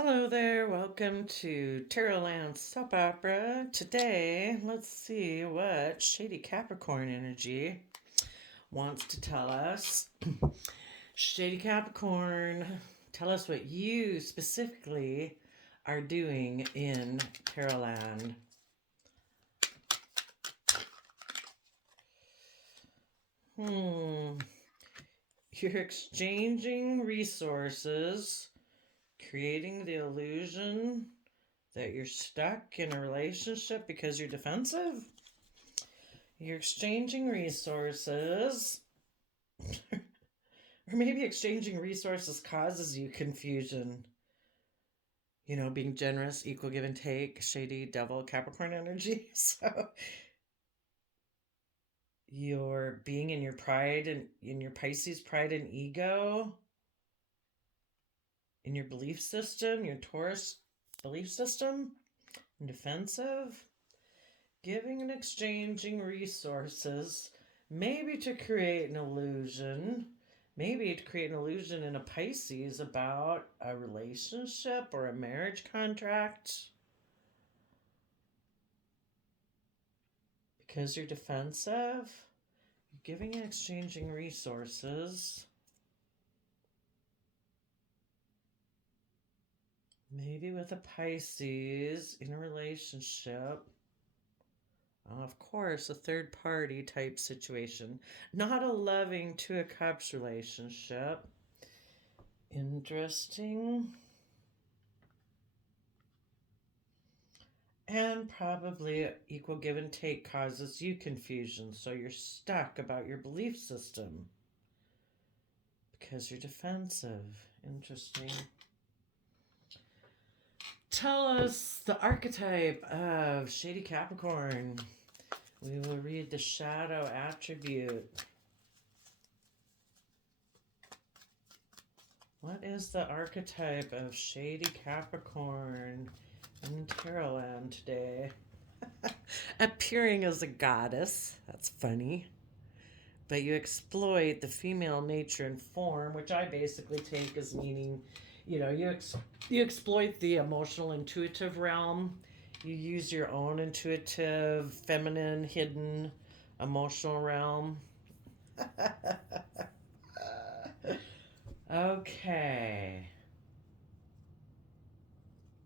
Hello there, welcome to Tarotland Soap Opera. Today, let's see what Shady Capricorn energy wants to tell us. Shady Capricorn, tell us what you specifically are doing in Tarotland. You're exchanging resources, creating the illusion that you're stuck in a relationship because you're defensive. You're exchanging resources. Or maybe exchanging resources causes you confusion. You know, being generous, equal give and take, shady devil Capricorn energy. So you're being in your pride and in your Pisces pride and ego, in your belief system, your Taurus belief system, and defensive. Giving and exchanging resources, maybe to create an illusion, maybe to create an illusion in a Pisces about a relationship or a marriage contract. Because you're defensive, you're giving and exchanging resources. Maybe with a Pisces in a relationship. Of course, a third party type situation. Not a loving Two of Cups relationship. Interesting. And probably equal give and take causes you confusion. So you're stuck about your belief system because you're defensive. Interesting. Tell us the archetype of Shady Capricorn. We will read the shadow attribute. What is the archetype of Shady Capricorn in Tarotland today? Appearing as a goddess. That's funny. But you exploit the female nature and form, which I basically take as meaning, you know, you exploit the emotional, intuitive realm. You use your own intuitive, feminine, hidden, emotional realm. Okay.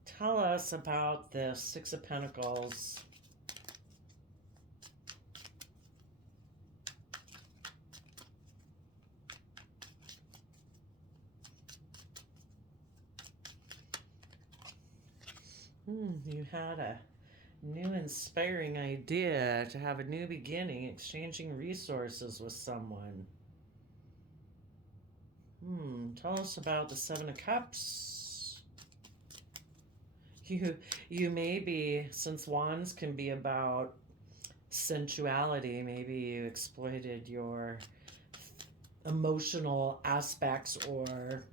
Tell us about the Six of Pentacles. You had a new inspiring idea to have a new beginning, exchanging resources with someone. Tell us about the Seven of Cups. You maybe, since wands can be about sensuality, maybe you exploited your emotional aspects or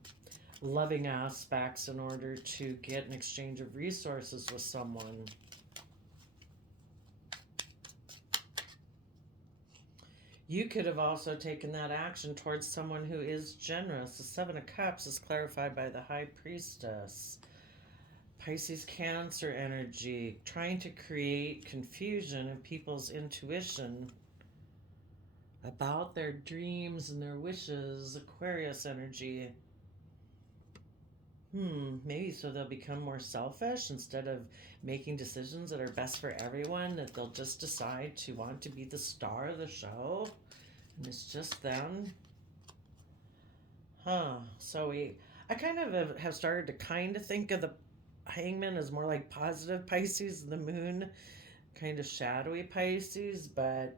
loving aspects in order to get an exchange of resources with someone. You could have also taken that action towards someone who is generous. The Seven of Cups is clarified by the High Priestess. Pisces Cancer energy, trying to create confusion in people's intuition about their dreams and their wishes. Aquarius energy. Maybe so they'll become more selfish instead of making decisions that are best for everyone, that they'll just decide to want to be the star of the show. And it's just them. So I kind of have started to kind of think of the Hangman as more like positive Pisces, and the Moon kind of shadowy Pisces, but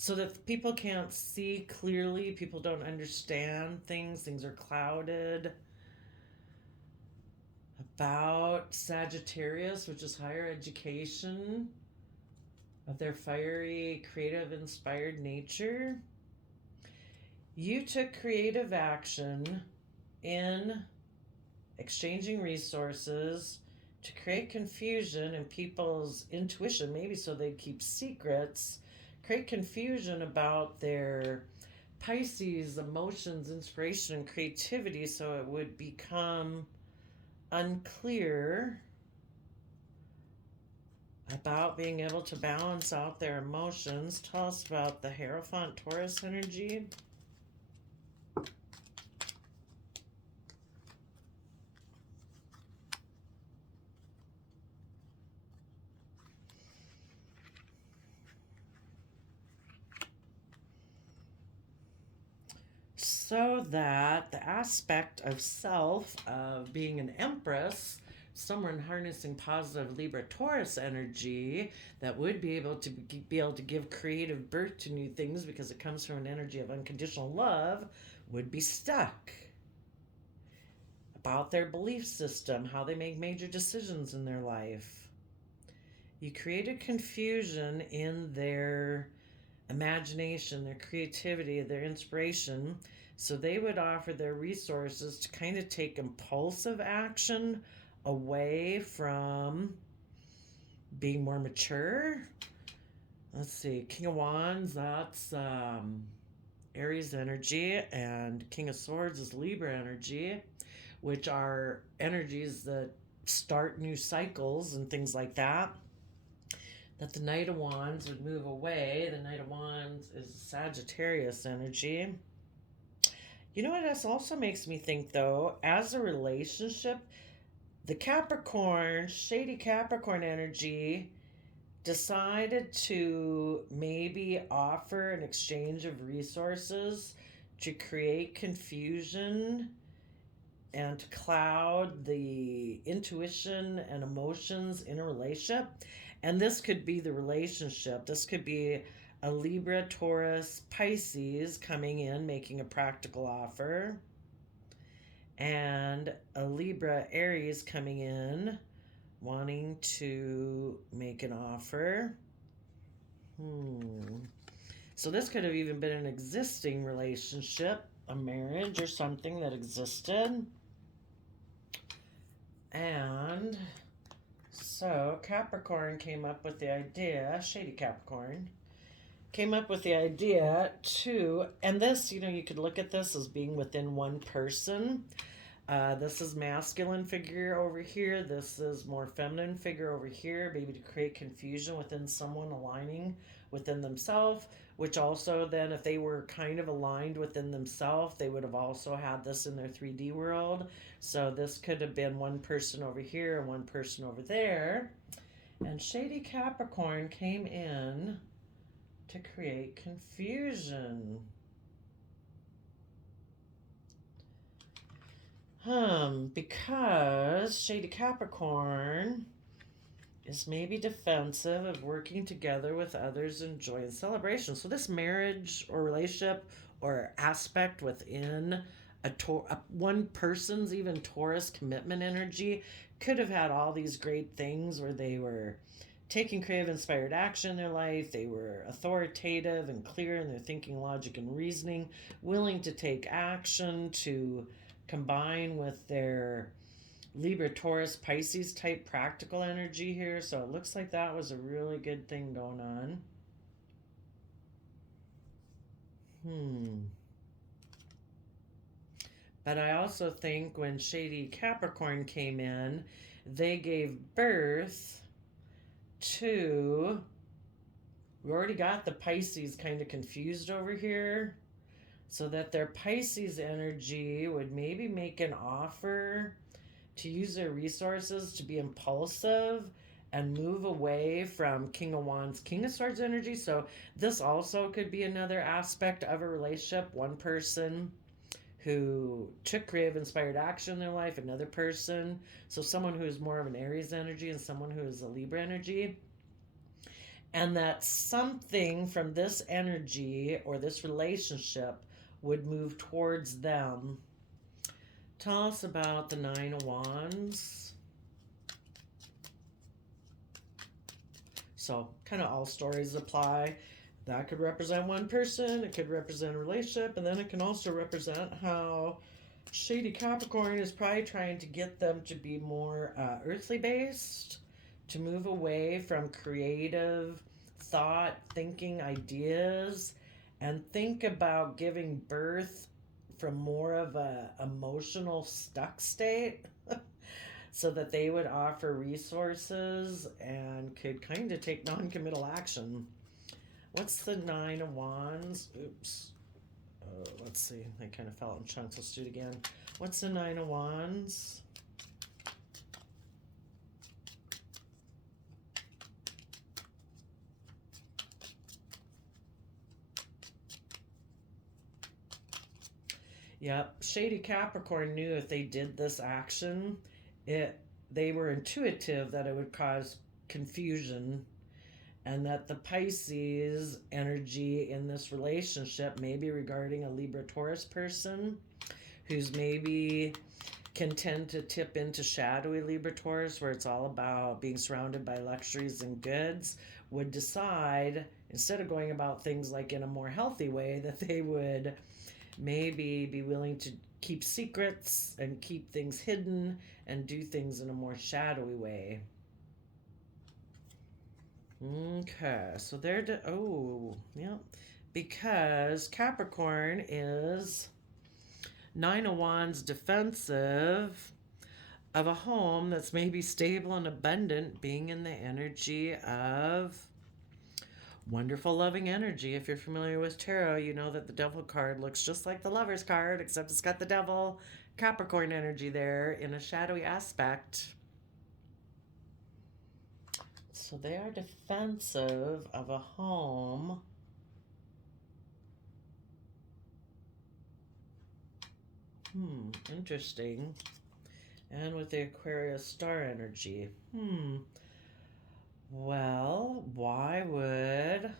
so that people can't see clearly, people don't understand things are clouded. About Sagittarius, which is higher education, of their fiery, creative, inspired nature. You took creative action in exchanging resources to create confusion in people's intuition, maybe so they keep secrets, create confusion about their Pisces, emotions, inspiration, and creativity, so it would become unclear about being able to balance out their emotions. Tell us about the Hierophant Taurus energy. So that the aspect of self, of being an empress, someone harnessing positive Libra Taurus energy that would be able to give creative birth to new things because it comes from an energy of unconditional love, would be stuck about their belief system, how they make major decisions in their life. You created confusion in their imagination, their creativity, their inspiration. So they would offer their resources to kind of take impulsive action away from being more mature. Let's see, King of Wands, that's Aries energy, and King of Swords is Libra energy, which are energies that start new cycles and things like that. That the Knight of Wands would move away. The Knight of Wands is Sagittarius energy. You know what this also makes me think, though? As a relationship, the Capricorn, shady Capricorn energy decided to maybe offer an exchange of resources to create confusion and to cloud the intuition and emotions in a relationship. And this could be the relationship. This could be a Libra, Taurus, Pisces coming in, making a practical offer, and a Libra, Aries coming in, wanting to make an offer. So this could have even been an existing relationship, a marriage or something that existed. And so Capricorn came up with the idea, shady Capricorn, came up with the idea to, and this, you could look at this as being within one person. This is masculine figure over here. This is more feminine figure over here, maybe to create confusion within someone aligning within themselves, which also then if they were kind of aligned within themselves, they would have also had this in their 3D world. So this could have been one person over here and one person over there. And shady Capricorn came in to create confusion. Because shady Capricorn is maybe defensive of working together with others in joy and celebration. So this marriage or relationship or aspect within one person's even Taurus commitment energy could have had all these great things where they were taking creative inspired action in their life. They were authoritative and clear in their thinking, logic, and reasoning, willing to take action to combine with their Libra, Taurus, Pisces type practical energy here. So it looks like that was a really good thing going on. But I also think when shady Capricorn came in, they gave birth to, we already got the Pisces kind of confused over here, so that their Pisces energy would maybe make an offer to use their resources to be impulsive and move away from King of Wands, King of Swords energy. So this also could be another aspect of a relationship. One person who took creative inspired action in their life, another person, so someone who is more of an Aries energy and someone who is a Libra energy, and that something from this energy or this relationship would move towards them. Tell us about the Nine of Wands. So kind of all stories apply. That could represent one person, it could represent a relationship, and then it can also represent how shady Capricorn is probably trying to get them to be more earthly based, to move away from creative thought, thinking, ideas, and think about giving birth from more of a emotional stuck state so that they would offer resources and could kind of take non-committal action. What's the Nine of Wands? Oops. Let's see. They kind of fell in chunks. Let's do it again. What's the Nine of Wands? Yep, shady Capricorn knew if they did this action, it they were intuitive that it would cause confusion, and that the Pisces energy in this relationship may be regarding a Libra Taurus person who's maybe can tend to tip into shadowy Libra Taurus, where it's all about being surrounded by luxuries and goods, would decide, instead of going about things like in a more healthy way, that they would maybe be willing to keep secrets and keep things hidden and do things in a more shadowy way. Okay, so oh, yeah, because Capricorn is Nine of Wands defensive of a home that's maybe stable and abundant, being in the energy of wonderful loving energy. If you're familiar with tarot, you know that the devil card looks just like the lover's card, except it's got the devil Capricorn energy there in a shadowy aspect. So they are defensive of a home. Interesting. And with the Aquarius star energy. Well, why would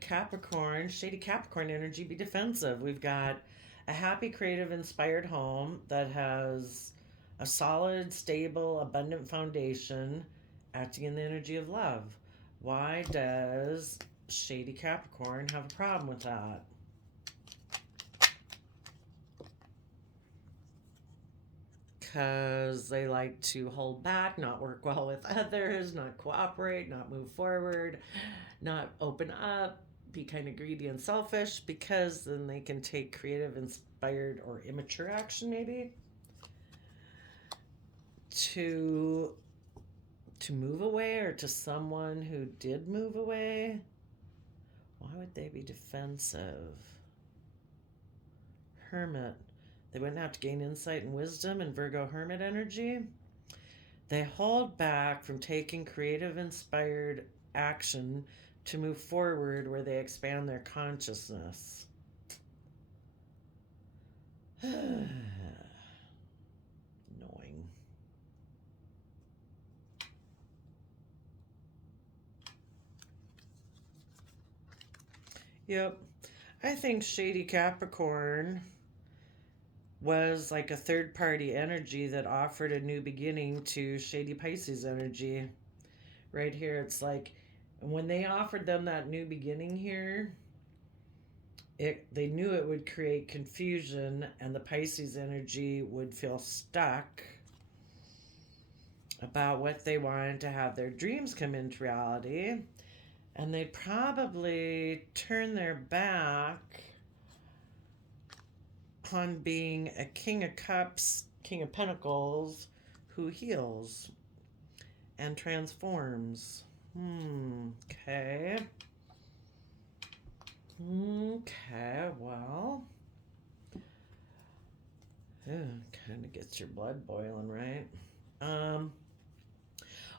Capricorn, shady Capricorn energy be defensive? We've got a happy, creative, inspired home that has a solid, stable, abundant foundation acting in the energy of love. Why does shady Capricorn have a problem with that? Because they like to hold back, not work well with others, not cooperate, not move forward, not open up, be kind of greedy and selfish, because then they can take creative, inspired, or immature action maybe to move away, or to someone who did move away. Why would they be defensive? Hermit. They wouldn't have to gain insight and wisdom in Virgo Hermit energy. They hold back from taking creative, inspired action to move forward where they expand their consciousness. Annoying. Yep. I think shady Capricorn was like a third party energy that offered a new beginning to shady Pisces energy. Right here, it's like when they offered them that new beginning here, they knew it would create confusion, and the Pisces energy would feel stuck about what they wanted to have their dreams come into reality, and they'd probably turn their back on being a King of Cups, King of Pentacles, who heals and transforms. Okay. Okay, well. Kind of gets your blood boiling, right?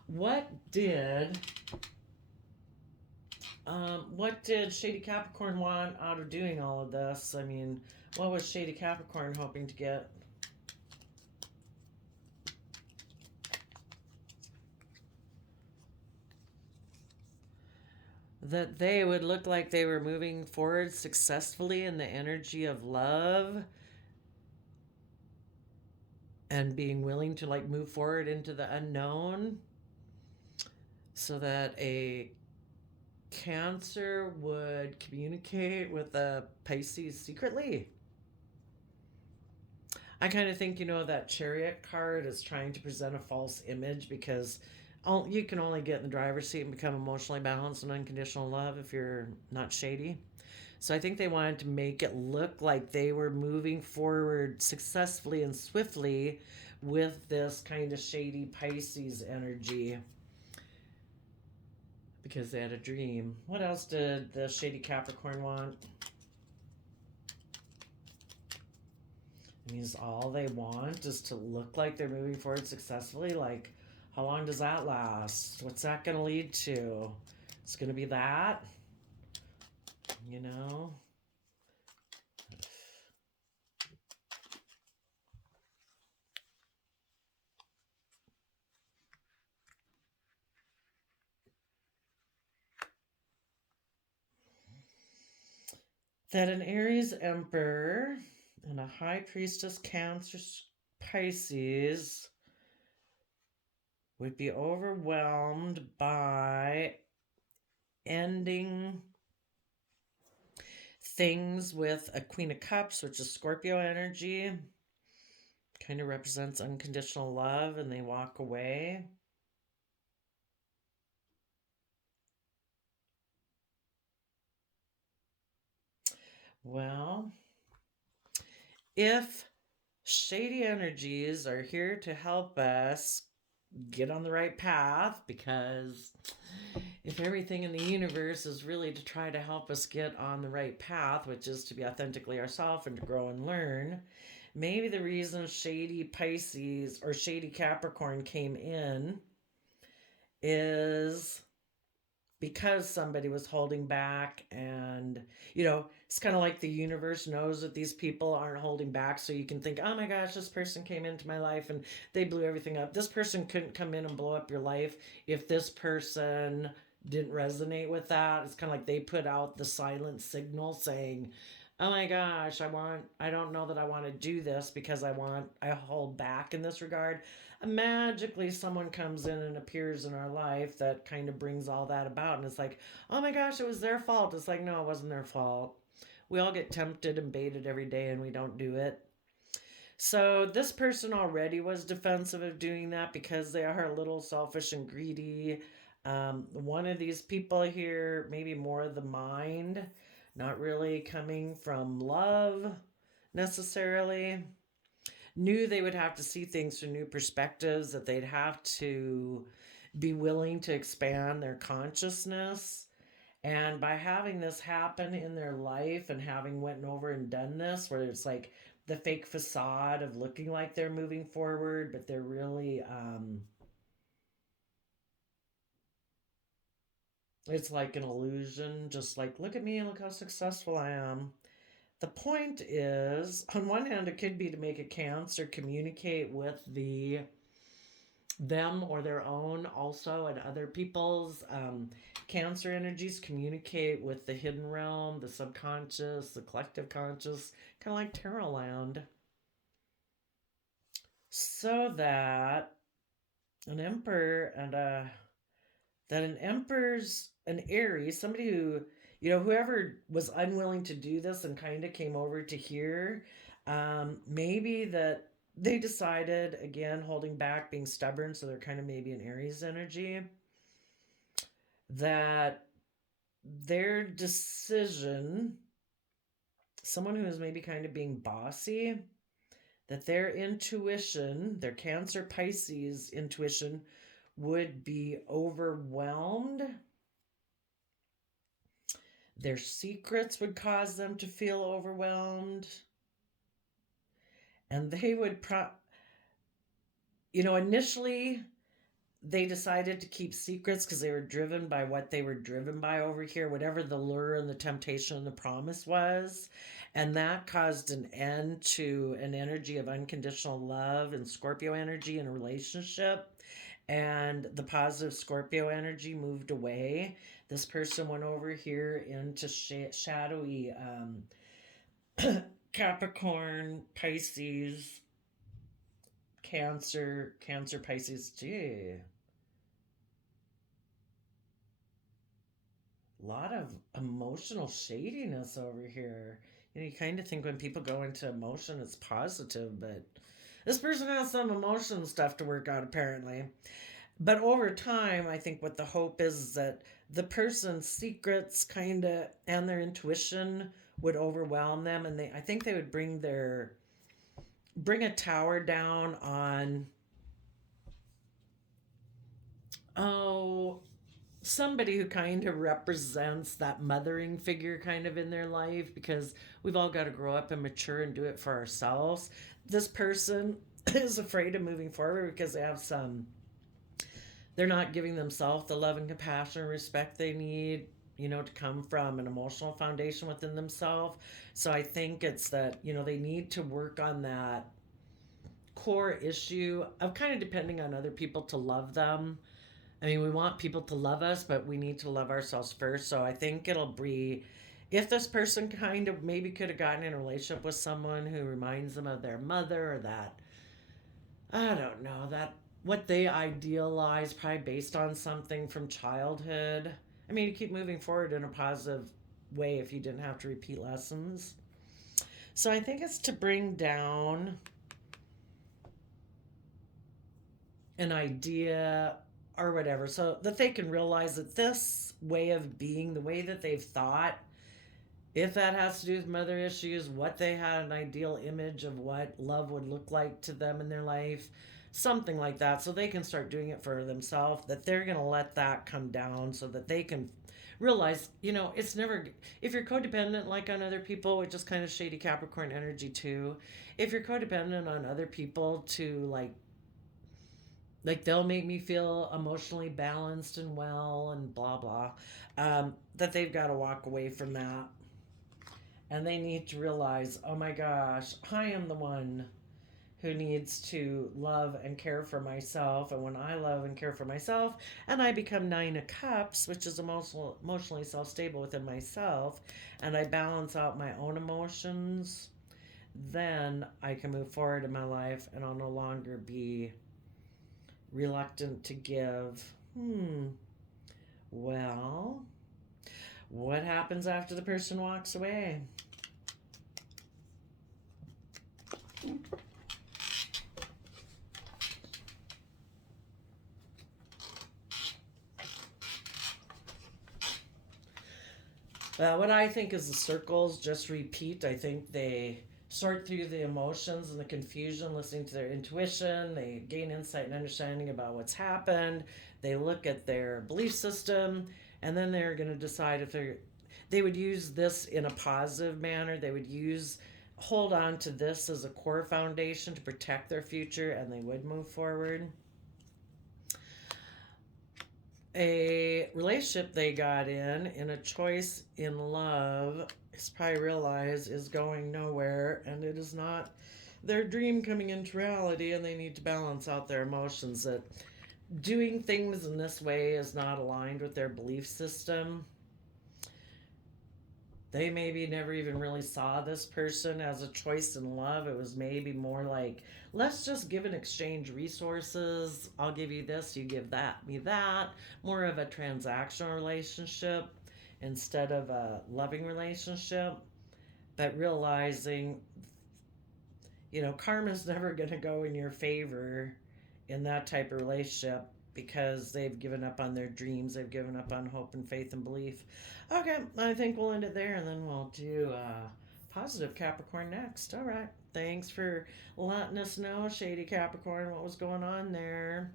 What did Shady Capricorn want out of doing all of this? I mean, what was Shady Capricorn hoping to get? That they would look like they were moving forward successfully in the energy of love and being willing to like move forward into the unknown, so that a Cancer would communicate with a Pisces secretly. I kind of think, that Chariot card is trying to present a false image, because You can only get in the driver's seat and become emotionally balanced and unconditional love if you're not shady. So I think they wanted to make it look like they were moving forward successfully and swiftly with this kind of shady Pisces energy because they had a dream. What else did the shady Capricorn want? It means all they want is to look like they're moving forward successfully. Like, how long does that last? What's that going to lead to? It's going to be that, you know? That an Aries Emperor and a High Priestess Cancer Pisces would be overwhelmed by ending things with a Queen of Cups, which is Scorpio energy. Kind of represents unconditional love, and they walk away. Well, if shady energies are here to help us get on the right path, because if everything in the universe is really to try to help us get on the right path, which is to be authentically ourselves and to grow and learn, maybe the reason shady Pisces or shady Capricorn came in is because somebody was holding back. And it's kind of like the universe knows that these people aren't holding back, so you can think, oh my gosh, this person came into my life and they blew everything up. This person couldn't come in and blow up your life if this person didn't resonate with that. It's kind of like they put out the silent signal saying, oh my gosh, I don't know that I want to do this because I hold back in this regard. And magically someone comes in and appears in our life that kind of brings all that about, and it's like, oh my gosh, it was their fault. It's like, no, it wasn't their fault. We all get tempted and baited every day and we don't do it. So this person already was defensive of doing that because they are a little selfish and greedy. One of these people here, maybe more of the mind, not really coming from love necessarily, knew they would have to see things from new perspectives, that they'd have to be willing to expand their consciousness. And by having this happen in their life and having went over and done this, where it's like the fake facade of looking like they're moving forward, but they're really, it's like an illusion, just like, look at me and look how successful I am. The point is, on one hand, it could be to make a Cancer communicate with them or their own also, and other people's Cancer energies communicate with the hidden realm, the subconscious, the collective conscious, kind of like Tarot land. So that an emperor and an Aries, somebody who, whoever was unwilling to do this and kind of came over to here, maybe that they decided, again, holding back, being stubborn, so they're kind of maybe an Aries energy, that their decision, someone who is maybe kind of being bossy, that their intuition, their Cancer Pisces intuition, would be overwhelmed. Their secrets would cause them to feel overwhelmed. And they would, initially they decided to keep secrets because they were driven by what they were driven by over here, whatever the lure and the temptation and the promise was. And that caused an end to an energy of unconditional love and Scorpio energy in a relationship. And the positive Scorpio energy moved away. This person went over here into shadowy Capricorn, Pisces, Cancer, Pisces. Gee. A lot of emotional shadiness over here. You kind of think when people go into emotion, it's positive, but this person has some emotion stuff to work out, apparently. But over time, I think what the hope is that the person's secrets kind of and their intuition would overwhelm them, and I think they would bring a tower down on, oh, somebody who kind of represents that mothering figure kind of in their life, because we've all got to grow up and mature and do it for ourselves. This person is afraid of moving forward because they're not giving themselves the love and compassion and respect they need, to come from an emotional foundation within themselves. So I think it's that, they need to work on that core issue of kind of depending on other people to love them. I mean, we want people to love us, but we need to love ourselves first. So I think it'll be, if this person kind of maybe could have gotten in a relationship with someone who reminds them of their mother, or that, I don't know, that what they idealize, probably based on something from childhood. I mean, you keep moving forward in a positive way if you didn't have to repeat lessons. So I think it's to bring down an idea or whatever, so that they can realize that this way of being, the way that they've thought, if that has to do with mother issues, what they had an ideal image of what love would look like to them in their life, something like that, so they can start doing it for themselves, that they're going to let that come down so that they can realize, it's never, if you're codependent like on other people, which is kind of shady Capricorn energy too, if you're codependent on other people to like they'll make me feel emotionally balanced and well and blah blah, that they've got to walk away from that, and they need to realize, oh my gosh, I am the one who needs to love and care for myself. And when I love and care for myself, and I become Nine of Cups, which is emotionally self stable within myself, and I balance out my own emotions, then I can move forward in my life and I'll no longer be reluctant to give. Well, what happens after the person walks away? What I think is the circles just repeat. I think they sort through the emotions and the confusion, listening to their intuition. They gain insight and understanding about what's happened. They look at their belief system, and then they're going to decide if they would use this in a positive manner. They would hold on to this as a core foundation to protect their future, and they would move forward. A relationship they got in a choice in love, is probably realized is going nowhere, and it is not their dream coming into reality, and they need to balance out their emotions, that doing things in this way is not aligned with their belief system. They maybe never even really saw this person as a choice in love. It was maybe more like, let's just give and exchange resources. I'll give you this, you give me that. More of a transactional relationship instead of a loving relationship. But realizing, karma's never going to go in your favor in that type of relationship, because they've given up on their dreams. They've given up on hope and faith and belief. Okay, I think we'll end it there, and then we'll do positive Capricorn next. All right. Thanks for letting us know, Shady Capricorn, what was going on there.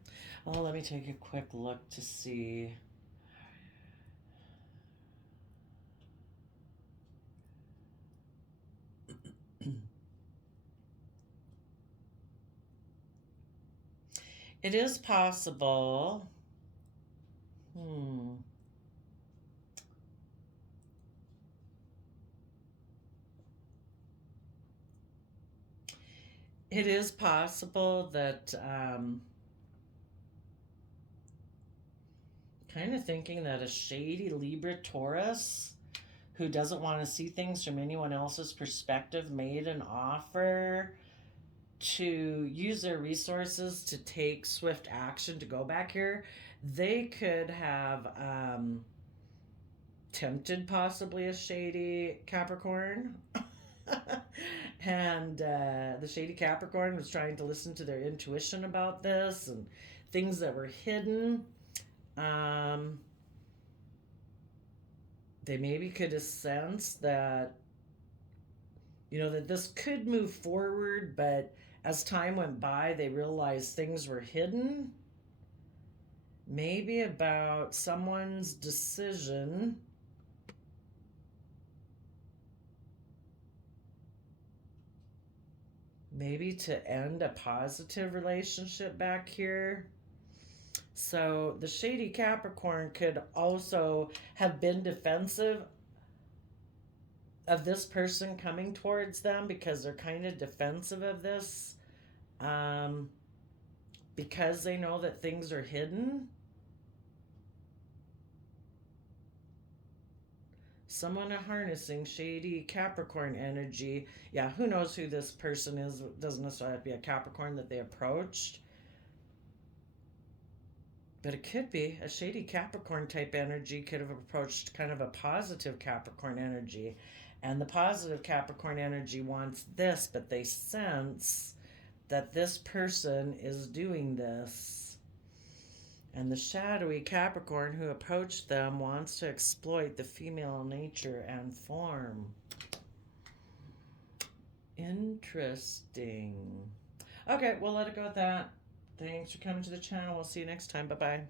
Oh, let me take a quick look to see. It is possible. It is possible that, kind of thinking that a shady Libra Taurus who doesn't want to see things from anyone else's perspective made an offer to use their resources to take swift action to go back here. They could have tempted possibly a shady Capricorn. And the shady Capricorn was trying to listen to their intuition about this, and things that were hidden. They maybe could have sensed that, that this could move forward, but as time went by, they realized things were hidden. Maybe about someone's decision maybe to end a positive relationship back here. So the shady Capricorn could also have been defensive of this person coming towards them because they're kind of defensive of this, because they know that things are hidden. Someone harnessing shady Capricorn energy. Yeah, who knows who this person is? Doesn't necessarily have to be a Capricorn that they approached. But it could be a shady Capricorn type energy could have approached kind of a positive Capricorn energy. And the positive Capricorn energy wants this, but they sense that this person is doing this. And the shadowy Capricorn who approached them wants to exploit the female nature and form. Interesting. Okay, we'll let it go at that. Thanks for coming to the channel. We'll see you next time. Bye-bye.